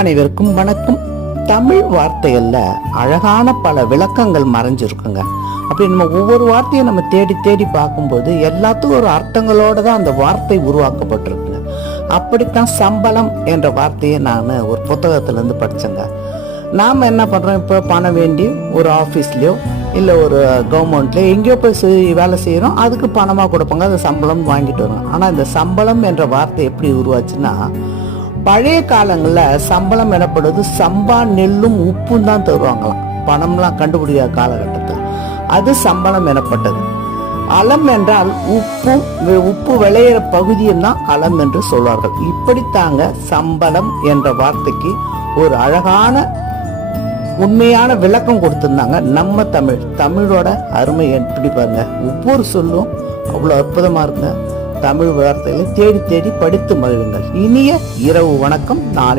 அனைவருக்கும் வணக்கம். தமிழ் வார்த்தைகள்ல அழகான பல விளக்கங்கள் மறைஞ்சிருக்குங்க. அப்படி நம்ம ஒவ்வொரு வார்த்தையும் நம்ம தேடி தேடி பார்க்கும்போது எல்லாத்துக்கும் ஒரு அர்த்தங்களோட தான் அந்த வார்த்தை உருவாக்கப்பட்டிருக்குங்க. அப்படித்தான் சம்பளம் என்ற வார்த்தையை நான் ஒரு புத்தகத்திலேருந்து படித்தேங்க. நாம் என்ன பண்ணுறோம், இப்போ பணம் வேண்டி ஒரு ஆஃபீஸ்லேயோ இல்லை ஒரு கவர்மெண்ட்லேயோ எங்கேயோ போய் வேலை செய்கிறோம், அதுக்கு பணமாக கொடுப்பாங்க, அது சம்பளம் வாங்கிட்டு வரோம். ஆனால் இந்த சம்பளம் என்ற வார்த்தை எப்படி உருவாச்சுன்னா, பழைய காலங்களில் சம்பளம் எனப்படுவது சம்பா நெல்லும் உப்பும் தான் தருவாங்களாம். பணம்லாம் கண்டுபிடிக்காத காலகட்டத்தில் அது சம்பளம் எனப்பட்டது. அலம் என்றால் உப்பு விளையிற பகுதியும் தான் அலம் என்று சொல்வார்கள். இப்படித்தாங்க சம்பளம் என்ற வார்த்தைக்கு ஒரு அழகான உண்மையான விளக்கம் கொடுத்திருந்தாங்க நம்ம தமிழோட அருமை எப்படி பாருங்க. ஒவ்வொரு சொல்லும் அவ்வளோ அற்புதமா இருக்குங்க. தமிழ் வார்த்தைகளை தேடி தேடி படித்து மகிழுங்கள். இனிய இரவு வணக்கம். நாளை